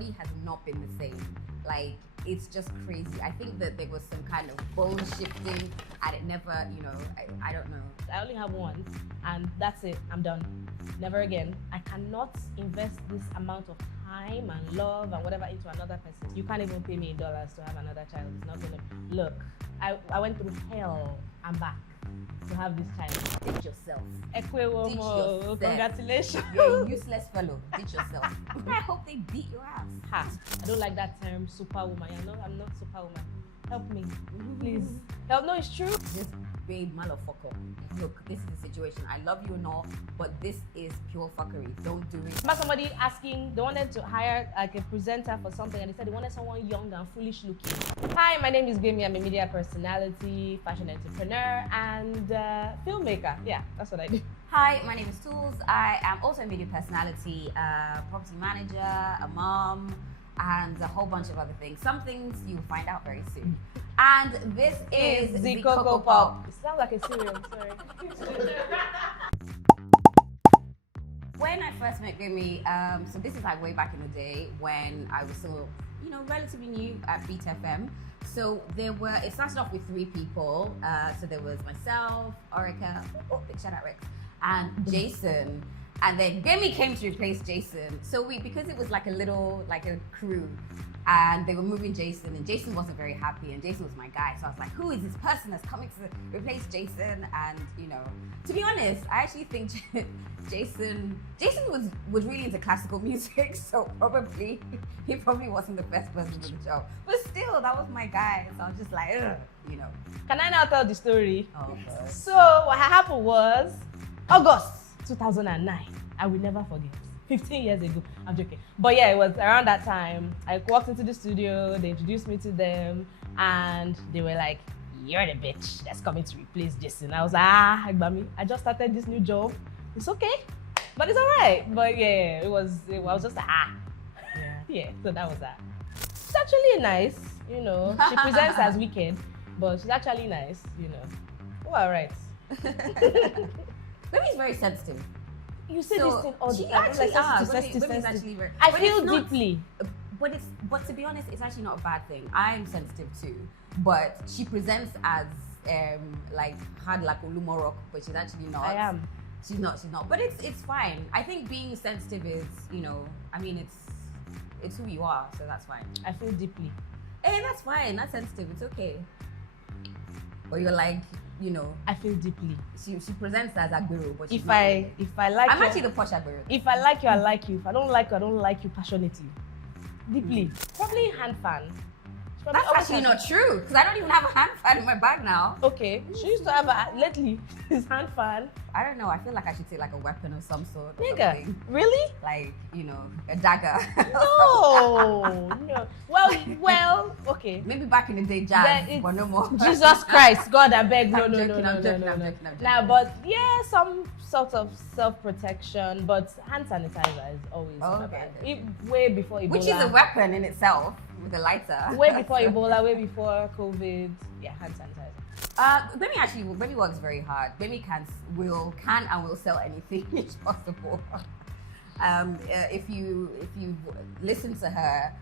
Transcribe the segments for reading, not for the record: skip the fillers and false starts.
body has not been the same. Like, it's just crazy. I think that there was some kind of bone shifting and it never, you know, I don't know. I only have one and that's it. I'm done. Never again. I cannot invest this amount of time and love and whatever into another person. You can't even pay me in dollars to have another child. It's not gonna look. I went through hell and back to have this child. Ditch yourself. Ditch yourself. Congratulations. You're a useless fellow. Ditch yourself. I hope they beat your ass. Ha. I don't like that term, superwoman. I'm not superwoman. Help me, please. Help. No, it's true. Just babe, motherfucker. Look, this is the situation. I love you and all, but this is pure fuckery. Don't do it. About somebody asking, they wanted to hire like a presenter for something, and they said they wanted someone young and foolish looking. Hi, my name is Gbemi. I'm a media personality, fashion entrepreneur, and filmmaker. Yeah, that's what I do. Hi, my name is Toolz. I am also a media personality, property manager, a mom, and a whole bunch of other things. Some things you'll find out very soon. And this is Zikoko Pop. It sounds like a cereal, sorry. When I first met Gbemi, so this is like way back in the day when I was still, you know, relatively new at Beat FM. So it started off with 3 people. So there was myself, Orica, big shout out Rex, and Jason. And then Gbemi came to replace Jason. So because it was like a crew, and they were moving Jason, and Jason wasn't very happy, and Jason was my guy. So I was like, who is this person that's coming to replace Jason? And, you know, to be honest, I actually think Jason was really into classical music, so he probably wasn't the best person for the job. But still, that was my guy. So I was just like, ugh, you know. Can I now tell the story? Oh, God. So what happened was August 2009. I will never forget. 15 years ago. I'm joking. But yeah, it was around that time. I walked into the studio, they introduced me to them, and they were like, you're the bitch that's coming to replace Jason. I was like, Gbemi, I just started this new job. It's okay, but it's all right. But yeah, I was just like, yeah, so that was that. She's actually nice, you know. She presents as wicked, but she's actually nice, you know. Oh, all right. Gbemi's very sensitive. You say this thing all the time. Sensitive. I feel deeply. But to be honest, it's actually not a bad thing. I'm sensitive too, but she presents as like hard like Olumo rock, but she's actually not. I am. She's not. But it's fine. I think being sensitive is, you know, I mean, it's who you are, so that's fine. I feel deeply. Hey, that's fine. That's sensitive. It's okay. But you're like, you know, I feel deeply. She presents as Agbero, but she's if I like I'm you, actually the posh Agbero. If I like you, I like you. If I don't like you, I don't like you passionately. Deeply. Probably hand fan. That's actually not true, because I don't even have a hand fan in my bag now. Okay. She used to have lately his hand fan. I don't know. I feel like I should take like a weapon of some sort. Nigga, really? Like, you know, a dagger. No. Well, okay. Maybe back in the day, jazz, but no more. Jesus Christ, God, I beg. No. I'm joking. Nah, but yeah, some sort of self-protection, but hand sanitizer is always bad. Way before Ebola. Which is a weapon in itself, with a lighter. Way before Ebola, way before COVID. Yeah, hand sanitizer. Gbemi works very hard. Gbemi can and will sell anything it's possible. If you listen to her,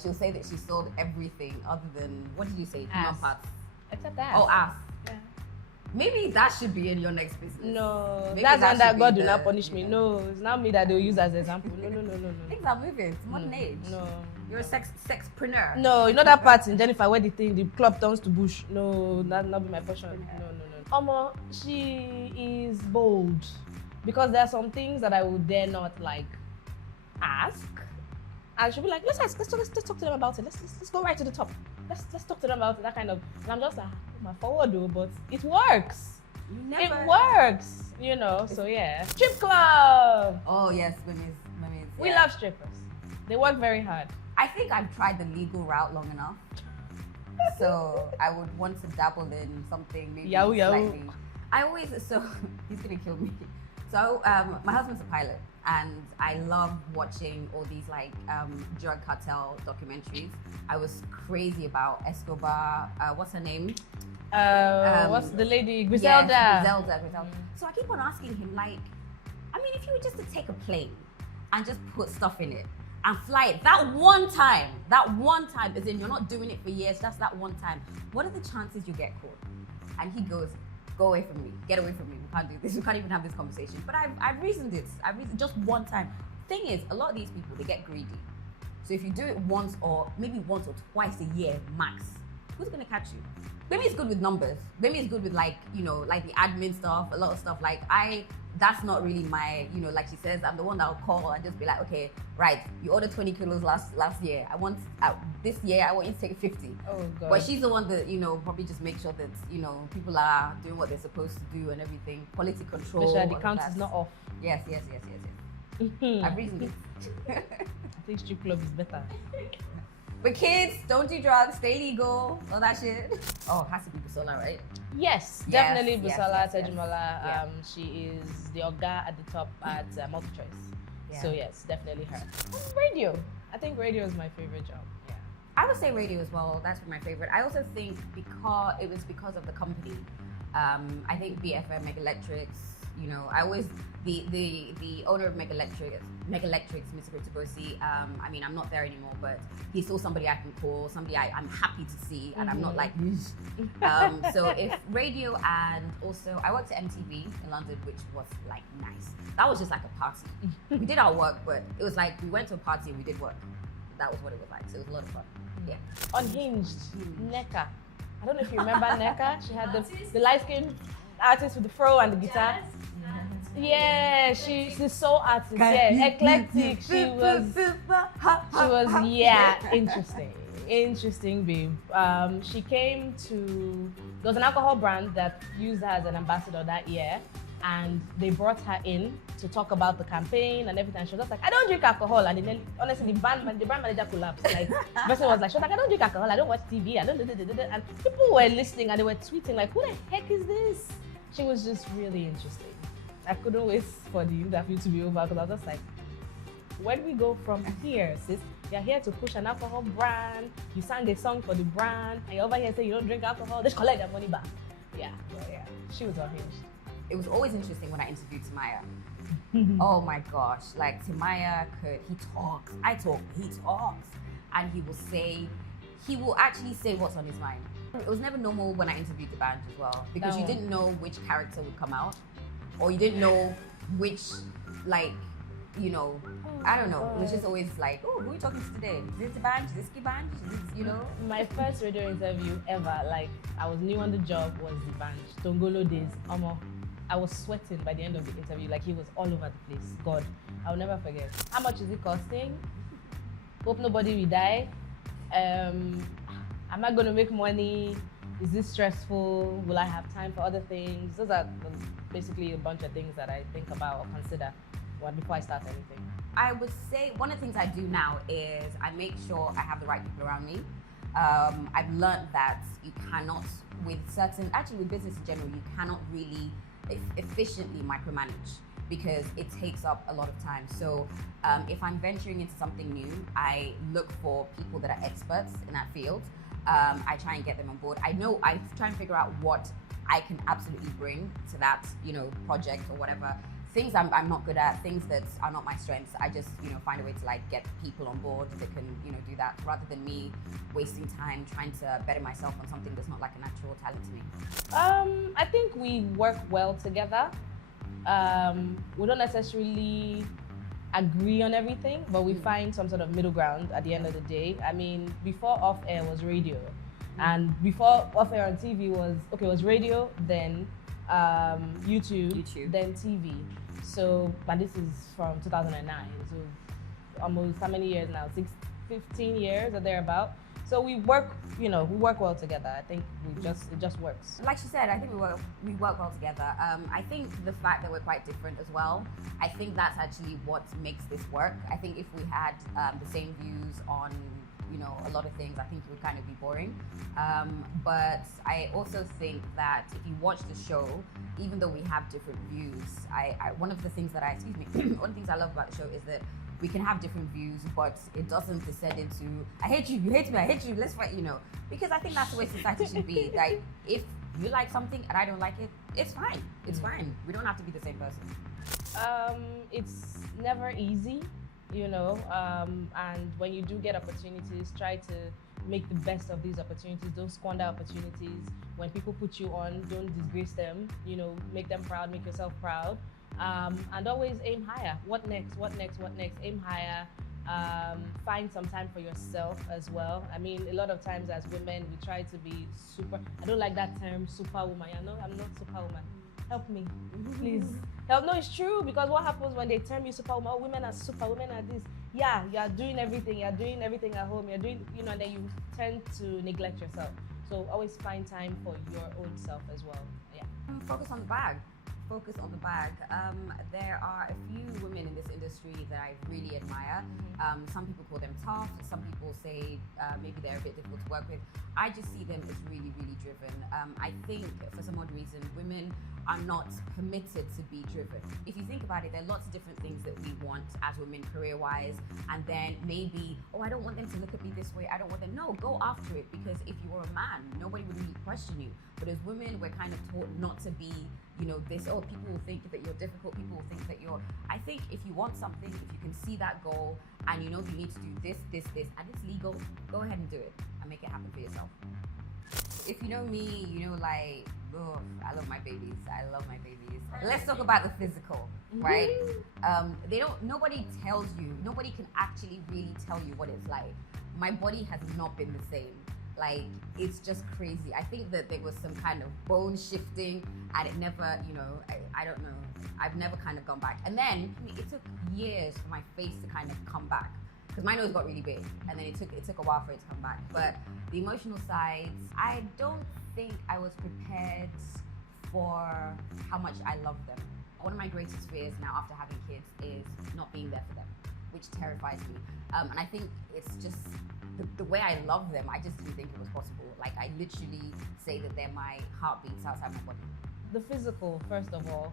she'll say that she sold everything other than, what did you say? Ass. Parts. Except ass. Oh, ass. Yeah. Maybe that should be in your next business. No, Maybe that's that under should God be do not punish me. No, it's not me that they'll use as example. No. Things are moving. It's modern age. No. You're a sexpreneur. No, you know that part in Jennifer where the club turns to bush. No, that not be my portion. No. Omo, she is bold because there are some things that I would dare not like ask, and she'll be like, let's talk to them about it. Let's go right to the top. Let's talk to them about it. That kind of, and I'm just like, my forward though, but it works. It works, you know. So yeah, strip club. Oh yes, women's. We love strippers. They work very hard. I think I've tried the legal route long enough. So I would want to dabble in something maybe slightly. So he's gonna kill me. So my husband's a pilot, and I love watching all these like drug cartel documentaries. I was crazy about Escobar. What's her name? What's the lady? Griselda. Yes, Griselda. So I keep on asking him, like, I mean, if you were just to take a plane and just put stuff in it, and fly it. That one time, as in you're not doing it for years, just that one time. What are the chances you get caught? And he goes, go away from me, get away from me, we can't do this, we can't even have this conversation. But I've reasoned it, just one time. Thing is, a lot of these people, they get greedy. So if you do it once or maybe once or twice a year max, who's gonna catch you? Gbemi is good with numbers. Gbemi is good with like the admin stuff, a lot of stuff. That's not really my, like she says, I'm the one that'll call and just be like, okay, right, you ordered 20 kilos last year. This year, I want you to take 50. Oh, God. But she's the one that, probably just make sure that, people are doing what they're supposed to do and everything. Quality control. Make sure the count is not off. Yes. I've reasoned it. I think strip club is better. But kids, don't do drugs, stay legal, all that shit. Oh, it has to be Busola, right? Yes, definitely Busola yes. Tejimola. Yeah. She is the Oga at the top at MultiChoice. Yeah. So yes, definitely her. Radio. I think radio is my favorite job. Yeah. I would say radio as well. That's my favorite. I also think because of the company. I think BFM Mega Electrics. I always the owner of Mega Electrics, Mr. Rittibosi. I'm not there anymore, but he's still somebody I can call, somebody I'm happy to see, and I'm not like. So if radio, and also I worked at MTV in London, which was like nice. That was just like a party. We did our work, but it was like we went to a party and we did work. That was what it was like. So it was a lot of fun. Yeah. Unhinged, Neka. I don't know if you remember Neka. She had the light-skinned artist with the fro and the guitar. Yeah, she's so artistic. Yeah, eclectic. She was interesting, babe. She came to, there was an alcohol brand that used her as an ambassador that year, and they brought her in to talk about the campaign and everything. She was just like, I don't drink alcohol. And then, honestly, the brand manager collapsed. Like, the person was like, she was like, I don't drink alcohol. I don't watch TV. I don't. And people were listening and they were tweeting like, who the heck is this? She was just really interesting. I couldn't wait for the interview to be over because I was just like, where do we go from here, sis? You're here to push an alcohol brand. You sang a song for the brand, and you're over here saying you don't drink alcohol. Just collect their money back. Yeah, she was unhinged. It was always interesting when I interviewed Timaya. Oh my gosh, like Timaya he talks. I talk, he talks, and he will actually say what's on his mind. It was never normal when I interviewed the band as well, because you didn't know which character would come out, or you didn't know which, I don't know. It was just always like, oh, who are you talking to today? Is this the band? Is this the band? Is this, My first radio interview ever, like I was new on the job, was the band Tongolo days. I was sweating by the end of the interview, like he was all over the place. God, I'll never forget. How much is it costing? Hope nobody will die. Am I going to make money? Is this stressful? Will I have time for other things? Those are basically a bunch of things that I think about or consider before I start anything. I would say one of the things I do now is I make sure I have the right people around me. I've learned that you cannot, with business in general, you cannot really efficiently micromanage because it takes up a lot of time. So if I'm venturing into something new, I look for people that are experts in that field. I try and get them on board. I try and figure out what I can absolutely bring to that, project or whatever. Things I'm not good at, things that are not my strengths, I just, find a way to get people on board that can, do that, rather than me wasting time trying to better myself on something that's not like a natural talent to me. I think we work well together. We don't necessarily agree on everything, but we find some sort of middle ground at the end of the day. Before OffAir was radio, and before OffAir on TV was radio, then YouTube, then TV. So, but this is from 2009, so almost how many years now? 15 years or thereabout. So we work well together. I think it just works. Like she said, I think we work well together. I think the fact that we're quite different as well, I think that's actually what makes this work. I think if we had the same views on a lot of things, I think it would kind of be boring. But I also think that if you watch the show, even though we have different views, one of the things I love about the show is that we can have different views, but it doesn't descend into, I hate you, you hate me, I hate you, let's fight, because I think that's the way society should be. Like, if you like something and I don't like it, it's fine. It's fine. We don't have to be the same person. It's never easy. you know, and when you do get opportunities, try to make the best of these opportunities. Don't squander opportunities. When people put you on, don't disgrace them, you know, make them proud, make yourself proud. And always aim higher. What next? What next? What next? Aim higher. Find some time for yourself as well. I mean, a lot of times as women, we try to be super. I don't like that term, superwoman. You know, I'm not superwoman. Help me, please. Help. No, it's true, because what happens when they term you superwoman? Oh, women are super, women are this. Yeah, you are doing everything. You are doing everything at home. You're doing, you know, and then you tend to neglect yourself. So always find time for your own self as well. Yeah. Focus on the bag. Focus on the bag. There are a few women in this industry that I really admire. Some people call them tough. Some people say maybe they're a bit difficult to work with. I just see them as really, really driven. I think for some odd reason, women are not permitted to be driven. If you think about it, there are lots of different things that we want as women career-wise, and then maybe, oh, I don't want them to look at me this way. I don't want them. No, go after it, because if you were a man, nobody would really question you. But as women, we're kind of taught not to be, you know, this, oh, people will think that you're difficult, people will think that you're, I think if you want something, if you can see that goal, and you know you need to do this, this, this, and it's legal, go ahead and do it, and make it happen for yourself. If you know me, you know, like, oh, I love my babies, I love my babies. Let's talk about the physical, right? Nobody tells you, nobody can actually really tell you what it's like. My body has not been the same. Like, it's just crazy. I think that there was some kind of bone shifting, and it never, you know, I don't know. I've never kind of gone back. And then it took years for my face to kind of come back, because my nose got really big, and then it took a while for it to come back. But the emotional sides, I don't think I was prepared for how much I love them. One of my greatest fears now after having kids is not being there for them, which terrifies me. And I think it's just the way I love them, I just didn't think it was possible. Like, I literally say that they're my heartbeats outside my body. The physical, first of all,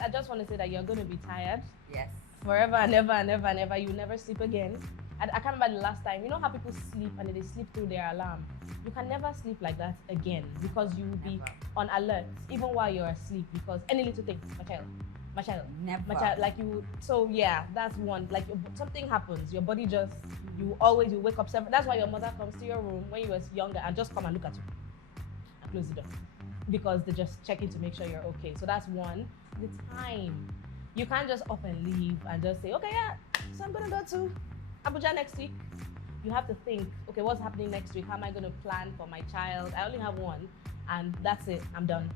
I just want to say that you're going to be tired. Yes. Forever and ever and ever and ever. You will never sleep again. I can't remember the last time. You know how people sleep and they sleep through their alarm? You can never sleep like that again, because you will be on alert even while you're asleep, because any little thing, my child, like you. So yeah, that's one. Like, something happens, your body just, you wake up seven. That's why your mother comes to your room when you were younger and just come and look at you and close the door, because they're just checking to make sure you're okay. So that's one. The time. You can't just up and leave and just say, okay, yeah, so I'm gonna go to Abuja next week. You have to think, okay, what's happening next week? How am I gonna plan for my child? I only have one, and that's it, I'm done.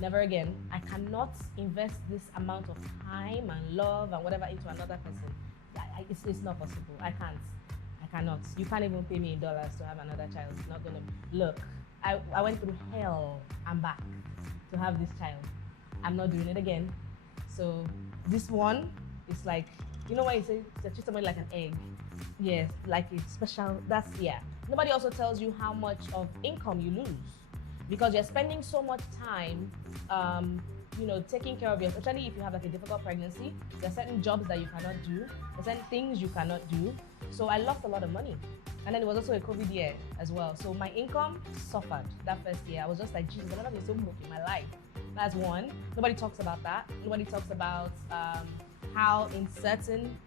Never again. I cannot invest this amount of time and love and whatever into another person. It's not possible. I cannot. You can't even pay me in dollars to have another child. It's not gonna, look, I went through hell and back to have this child. I'm not doing it again. So this one is like, you know what you say, to treat somebody like an egg. Yes, like it's special, that's, yeah. Nobody also tells you how much of income you lose, because you're spending so much time, you know, taking care of yourself, especially if you have like a difficult pregnancy. There are certain jobs that you cannot do, there are certain things you cannot do. So I lost a lot of money. And then it was also a COVID year as well. So my income suffered that first year. I was just like, Jesus, I've never been so broke in my life. That's one. Nobody talks about that. Nobody talks about how in certain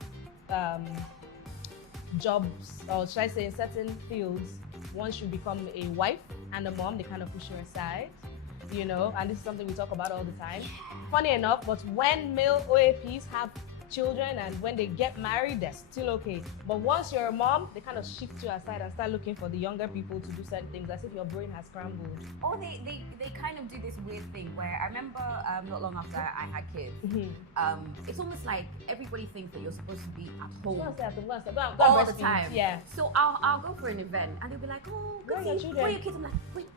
jobs, or should I say in certain fields, once you become a wife and a mom, they kind of push you aside, you know, and this is something we talk about all the time. Funny enough, but when male OAPs have children and when they get married, they're still okay. But once you're a mom, they kind of shift you aside and start looking for the younger people to do certain things, as if your brain has scrambled. Or they kind of do this weird thing where I remember not long after I had kids, it's almost like everybody thinks that you're supposed to be at home all the time. Yeah. So I'll go for an event and they'll be like, oh, where are your children? Where are your kids? I'm like, wait,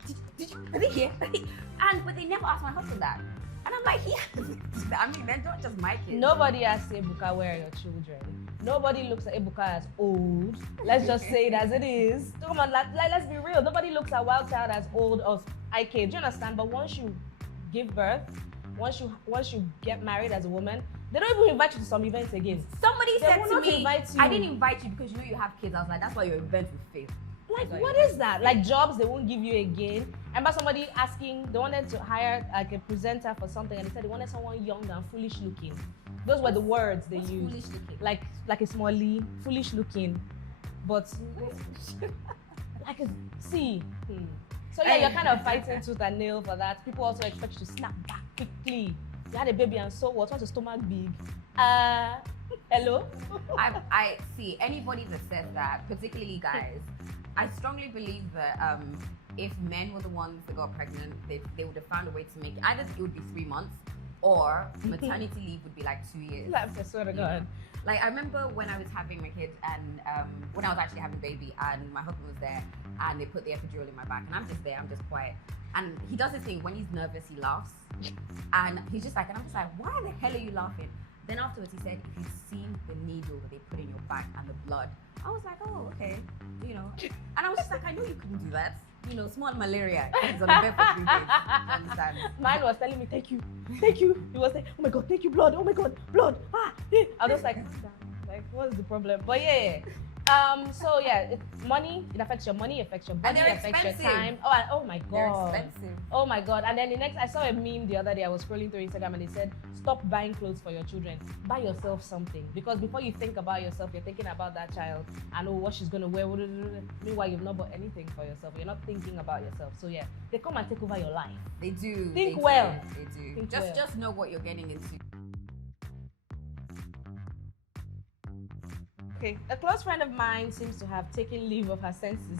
are they here? But they never ask my husband that. And I'm like, yeah. I mean, they're not just my kids. Nobody asks Ebuka, where are your children? Nobody looks at Ebuka as old. Let's just say it as it is. Come on, let's be real. Nobody looks at Wild Child as old or IK. Do you understand? But once you give birth, once you get married as a woman, they don't even invite you to some events again. Somebody said to me, invite you. I didn't invite you because you know you have kids. I was like, that's why your event will fail. Like, what is that? Like, jobs they won't give you again. I remember somebody asking, they wanted to hire like a presenter for something, and they said they wanted someone young and foolish looking. Those were the words they used. Foolish looking? Like a smally, foolish looking, but like a see. So yeah, you're kind of fighting tooth and nail for that. People also expect you to snap back quickly. You had a baby and so what? What's your stomach big? Hello? I see anybody that says that, particularly guys. I strongly believe that if men were the ones that got pregnant, they would have found a way to make it. Either it would be 3 months, or maternity leave would be like 2 years. I swear to God. Like I remember when I was having my kid, and when I was actually having a baby, and my husband was there, and they put the epidural in my back, and I'm just there, I'm just quiet. And he does this thing, when he's nervous, he laughs. And he's just like, and I'm just like, why the hell are you laughing? Then afterwards he said, if you've seen the needle that they put in your back and the blood, I was like, oh, okay, you know. And I was just like, I know you couldn't do that. You know, small malaria is on the bed for 3 days. You understand? Mine was telling me, thank you. He was like, oh my God, thank you, blood. Oh my God, blood. I was just like, what's the problem? But yeah. So yeah, money, it affects your money, affects your body, affects your time. Oh my God. They're expensive. Oh my God. And then I saw a meme the other day. I was scrolling through Instagram and they said, stop buying clothes for your children. Buy yourself something. Because before you think about yourself, you're thinking about that child and what she's going to wear. Meanwhile, you've not bought anything for yourself. You're not thinking about yourself. So yeah, they come and take over your life. They do. Think well. They do. Just know what you're getting into. Okay, a close friend of mine seems to have taken leave of her senses.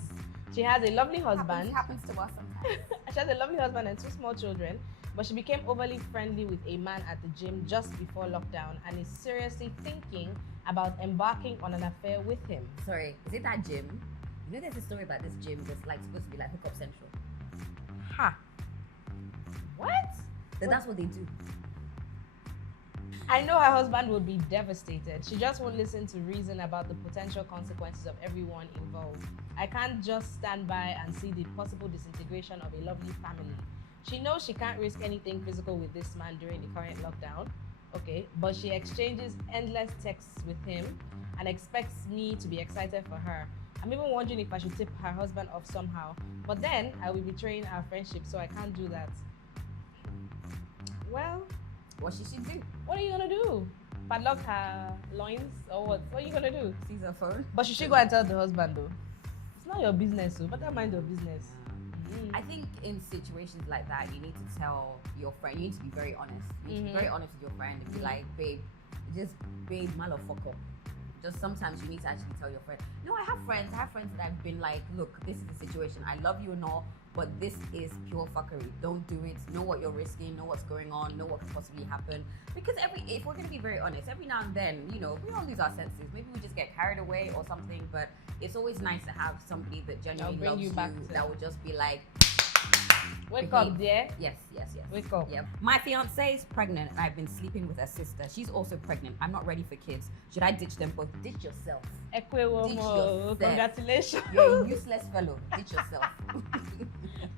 She has a lovely husband. Happens to us sometimes. She has a lovely husband and 2 small children, but she became overly friendly with a man at the gym just before lockdown and is seriously thinking about embarking on an affair with him. Sorry, is it that gym? You know, there's a story about this gym that's like supposed to be like hookup central. What? That's what they do. I know her husband would be devastated. She just won't listen to reason about the potential consequences of everyone involved. I can't just stand by and see the possible disintegration of a lovely family. She knows she can't risk anything physical with this man during the current lockdown, okay, but she exchanges endless texts with him and expects me to be excited for her. I'm even wondering if I should tip her husband off somehow, but then I will be betraying our friendship, so I can't do that. Well, what she should do? What are you gonna do? Padlock her loins or what? What are you gonna do? Seize her phone. But she should go and tell the husband though. It's not your business, so better mind your business. I think in situations like that, you need to tell your friend. You need to be very honest. You need to be very honest with your friend and be like, babe, motherfucker. Just sometimes you need to actually tell your friend. No, I have friends that I've been like, look, this is the situation. I love you and all, but this is pure fuckery. Don't do it. Know what you're risking. Know what's going on. Know what could possibly happen. Because if we're gonna be very honest, every now and then, you know, we all lose our senses. Maybe we just get carried away or something. But it's always nice to have somebody that genuinely loves you that will just be like, wake up, dear. Yes. Wake up. Yep. My fiance is pregnant and I've been sleeping with her sister. She's also pregnant. I'm not ready for kids. Should I ditch them both? Ditch yourself. Congratulations. You're a useless fellow. Ditch yourself.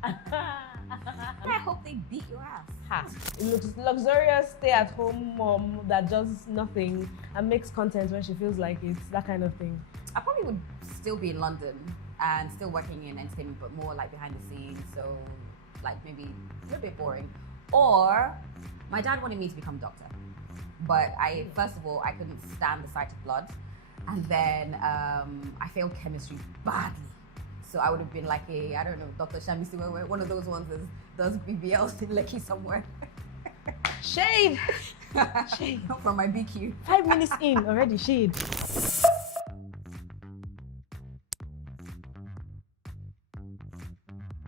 I hope they beat your ass. It looks luxurious stay-at-home mom that does nothing and makes content when she feels like it. That kind of thing. I probably would still be in London and still working in entertainment, but more like behind the scenes. So like maybe a little bit boring. Or my dad wanted me to become a doctor, but first of all, I couldn't stand the sight of blood. And then I failed chemistry badly. So I would have been like Dr. Shamisi, one of those ones that does BBLs in Lekki somewhere. Shade! From my BQ. 5 minutes in, already shade.